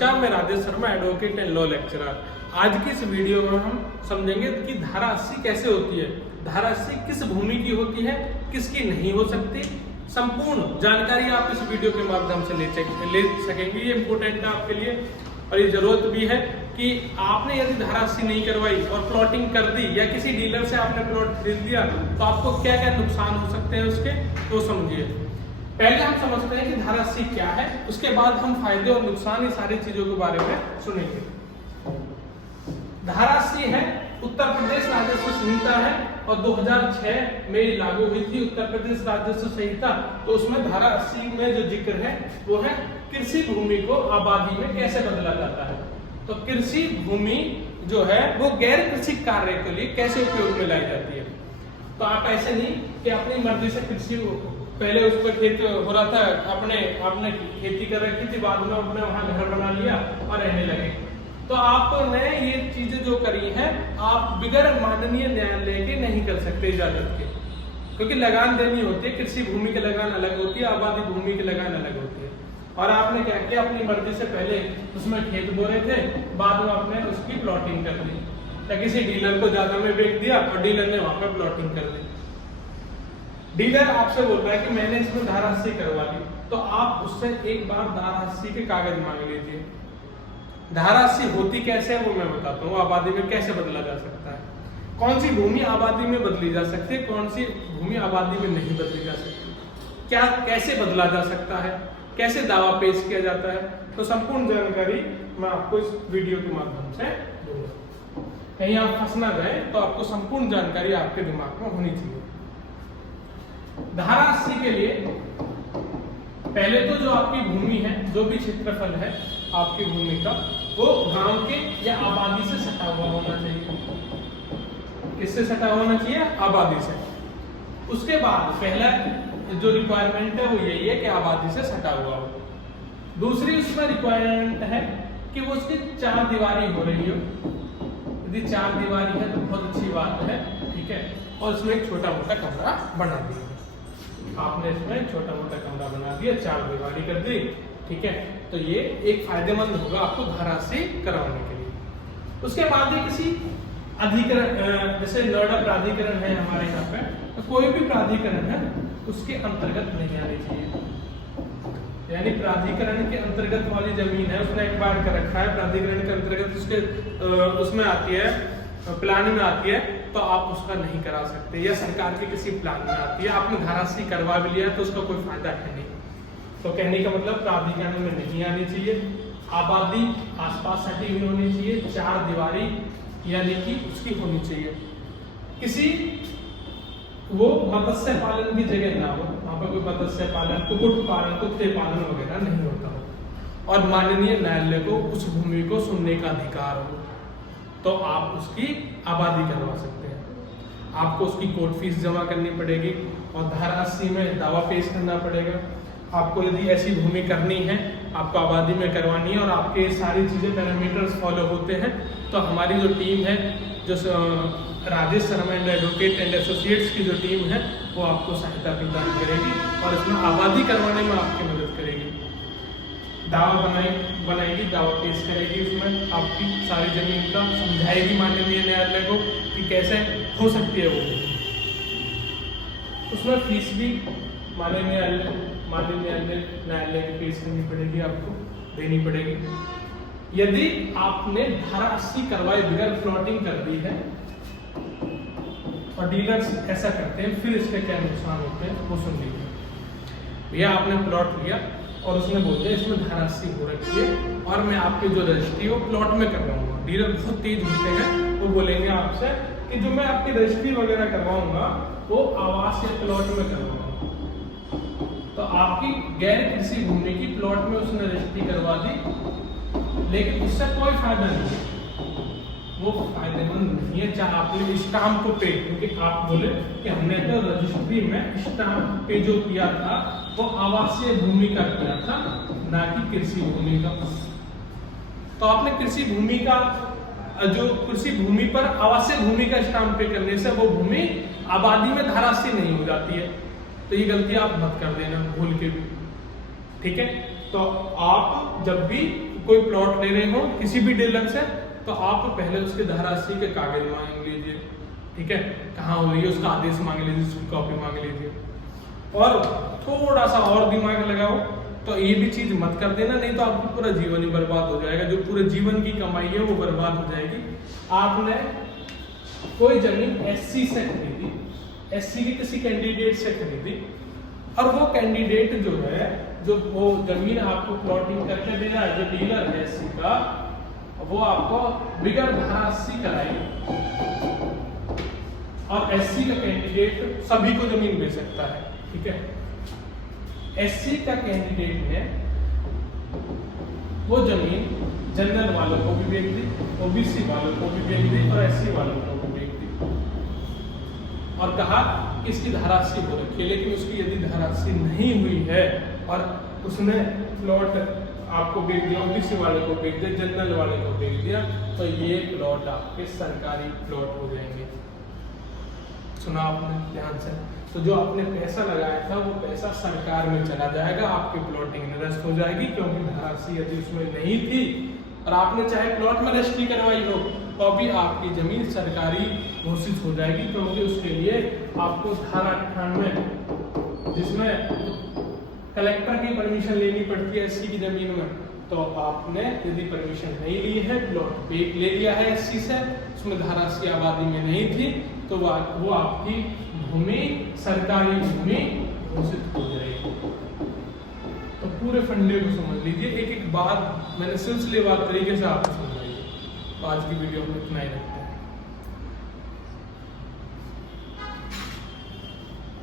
मैं Rajesh Sharma, advocate and law lecturer. आज की इस वीडियो में हम समझेंगे कि धारा 80 कैसे होती है, धारा 80 किस भूमि की होती है, किसकी नहीं हो सकती। संपूर्ण जानकारी आप इस वीडियो के माध्यम से ले सकेंगे। ये इम्पोर्टेंट है आपके लिए और ये जरूरत भी है कि आपने यदि धारा 80 नहीं करवाई और प्लॉटिंग कर दी या किसी डीलर से आपने प्लॉट खरीद लिया तो आपको क्या क्या नुकसान हो सकते हैं उसके, तो समझिए। पहले हम समझते हैं कि धारा 80 क्या है, उसके बाद हम फायदे और नुकसान ये सारी चीजों के बारे में सुनेंगे। धारा 80 है उत्तर प्रदेश राजस्व संहिता है और 2006 में लागू हुई थी उत्तर प्रदेश राजस्व संहिता। तो उसमें धारा 80 में जो जिक्र है वो है कृषि भूमि को आबादी में कैसे बदला जाता है। तो कृषि भूमि जो है वो गैर कृषि कार्य के लिए कैसे उपयोग में लाई जाती है। तो आप ऐसे नहीं कि अपनी मर्जी से कृषि, पहले उस पर खेत हो रहा था, आपने खेती कर रखी थी, बाद में आपने वहां घर बना लिया और रहने लगे। तो आपने ये चीजें जो करी हैं आप बिगर माननीय न्यायालय के नहीं कर सकते इजाजत के, क्योंकि लगान देनी होती है। कृषि भूमि की लगान अलग होती है, आबादी भूमि की लगान अलग होती है। और आपने क्या किया, अपनी मर्जी से पहले उसमें खेत बो रहे थे, बाद में आपने उसकी प्लॉटिंग कर दी या किसी डीलर को ज्यादा में बेच दिया और डीलर ने वहां पर प्लॉटिंग कर दी। डीलर आपसे बोल रहा है कि मैंने इसमें धारा 80 करवा ली, तो आप उससे एक बार धारा 80 के कागज मांग लीजिए। धारा 80 होती कैसे है वो मैं बताता हूँ, आबादी में कैसे बदला जा सकता है, कौन सी भूमि आबादी में बदली जा सकती है, कौन सी भूमि आबादी में नहीं बदली जा सकती, क्या कैसे बदला जा सकता है, कैसे दावा पेश किया जाता है। तो संपूर्ण जानकारी मैं आपको इस वीडियो के माध्यम से दूंगा। कहीं आप फंस ना जाए तो आपको संपूर्ण जानकारी आपके दिमाग में होनी चाहिए। धारा 80 के लिए पहले तो जो आपकी भूमि है, जो भी क्षेत्रफल है आपकी भूमि का, वो गांव के या आबादी से सटा हुआ होना चाहिए। किससे सटा होना चाहिए? आबादी से। उसके बाद पहला जो रिक्वायरमेंट है वो यही है कि आबादी से सटा हुआ हो। दूसरी उसमें रिक्वायरमेंट है कि वो उसकी 4 दीवारी हो रही हो। यदि 4 दीवारी है तो बहुत अच्छी बात है, ठीक है। और उसमें एक छोटा मोटा कमरा बना दिया, आपने इसमें छोटा मोटा कमरा बना दिया, 4 दीवारी कर दी, ठीक है। तो ये एक फायदेमंद होगा आपको धारा 80 कराने के लिए। उसके बाद ही किसी अधिकरण, जैसे नोएडा प्राधिकरण है हमारे यहाँ पे, तो कोई भी प्राधिकरण है उसके अंतर्गत नहीं आनी चाहिए। यानी प्राधिकरण के अंतर्गत वाली जमीन है, उसने एक्वायर कर रखा है, प्राधिकरण के अंतर्गत उसके उसमें आती है, प्लान में आती है, तो आप उसका नहीं करा सकते। या सरकार के किसी प्लान में आती है, आपने धारा 80 करवा भी लिया तो उसका कोई फायदा है नहीं। तो कहने का मतलब प्राधिकरण में नहीं आनी चाहिए, आबादी आसपास सटी हुई होनी चाहिए, 4 दीवारी यानी कि उसकी होनी चाहिए। किसी वो मत्स्य पालन की जगह ना हो, वहां पर कोई मत्स्य पालन, कुक्कुट पालन, कुत्ते पालन वगैरह नहीं होता हो। और माननीय न्यायालय को उस भूमि को सुनने का अधिकार हो, तो आप उसकी आबादी करवा सकते हैं। आपको उसकी कोर्ट फीस जमा करनी पड़ेगी और धारा 80 में दावा पेश करना पड़ेगा। आपको यदि ऐसी भूमि करनी है, आपको आबादी में करवानी है और आपके सारी चीजें पैरामीटर्स फॉलो होते हैं, तो हमारी जो टीम है, जो Rajesh Sharma and advocate and associates की जो टीम है, वो आपको सहायता प्रदान करेगी और इसमें आबादी करवाने में आपकी मदद करेगी। दावा बनाएगी, दावा पेश करेगी, उसमें आपकी सारी जमीन का समझाएगी माननीय न्यायालय को कि कैसे हो सकती है वो। उसमें फीस भी माननीय न्यायालय की फीस करनी पड़ेगी, आपको देनी पड़ेगी। यदि आपने धारा 80 करवाई बिगर प्लॉटिंग कर दी है और डीलर्स ऐसा करते हैं, फिर इसके क्या नुकसान होते हैं वो सुन लीजिए। भैया आपने प्लॉट लिया और उसने बोल दिया इसमें धारा 80 हो रखी है और मैं आपकी जो रजिस्ट्री वो प्लॉट में करवाऊंगा। डीलर बहुत तेज होते हैं, वो बोलेंगे आपसे कि जो मैं आपकी रजिस्ट्री वगैरह करवाऊंगा वो आवास या प्लॉट में करवाऊंगा। तो आपकी गैर कृषि भूमि की प्लॉट में उसने रजिस्ट्री करवा दी, लेकिन उससे कोई फायदा नहीं, वो फायदेमंद नहीं है। चाहे आपने स्टाम्प पे, क्योंकि आप बोले कि हमने तो रजिस्ट्री में स्टाम्प पे जो किया था वो आवासीय भूमि का किया था, ना कि कृषि भूमि का। तो आपने कृषि भूमि का, जो कृषि भूमि पर आवासीय भूमि का स्टाम्प पे करने से वो भूमि आबादी में धारा 80 नहीं हो जाती है। तो ये गलती आप मत कर देना भूल के भी, ठीक है। तो आप जब भी कोई प्लॉट ले रहे हो किसी भी डीलर से, तो आप पहले उसके धारा 80 के कागज मांग लीजिए, ठीक है, कहाँ हो रही है उसका आदेश मांग लीजिए, उसकी कॉपी मांग लीजिए। और थोड़ा सा और दिमाग लगाओ तो ये भी चीज मत कर देना, नहीं तो आपको पूरा जीवन ही बर्बाद हो जाएगा, जो पूरे जीवन की कमाई है वो बर्बाद हो जाएगी। आपने कोई जमीन एससी से खरीदी, एससी के किसी कैंडिडेट से खरीदी, और वो कैंडिडेट जो है, जो वो जमीन आपको प्लॉटिंग करके दे रहा है, जो डीलर है एससी का, वो आपको बिगर धारा 80 कराएगी, और एससी का कैंडिडेट सभी को जमीन बेच सकता है, ठीक है। एससी का कैंडिडेट ने वो जमीन जनरल वालों को भी बेच दी, ओबीसी वालों को भी बेच दी, और एससी वालों को भी बेच दी, और कहा कि इसकी धारा 80 हो रखी है। लेकिन उसकी यदि धारा 80 नहीं हुई है और उसने प्लॉट आपको बेच दिया, ओबीसी वाले को बेच दिया, जनरल वाले को बेच दिया, तो ये प्लॉट आपके सरकारी प्लॉट हो जाएंगे। सुना आपने ध्यान से? तो जो आपने पैसा लगाया था वो पैसा सरकार में चला जाएगा, आपकी प्लॉटिंग निरस्त हो जाएगी, क्योंकि धारा 80 यदि उसमें नहीं थी और आपने चाहे प्लॉट में रजिस्ट्री करवाई हो तो भी आपकी जमीन सरकारी घोषित हो जाएगी, क्योंकि उसके लिए आपको धारा 98 जिसमें कलेक्टर की परमिशन लेनी पड़ती है एससी की जमीन में, तो आपने यदि परमिशन नहीं ली है, प्लॉट ले लिया है एससी से, उसमें धारा 80 आबादी में नहीं थी, तो वो आपकी भूमि सरकारी भूमि घोषित हो जाएगी। तो पूरे फंडे को समझ लीजिए, एक एक बात मैंने सिलसिलेवार तरीके से आपको समझाई है। तो आज की वीडियो में इतना ही रखते हैं।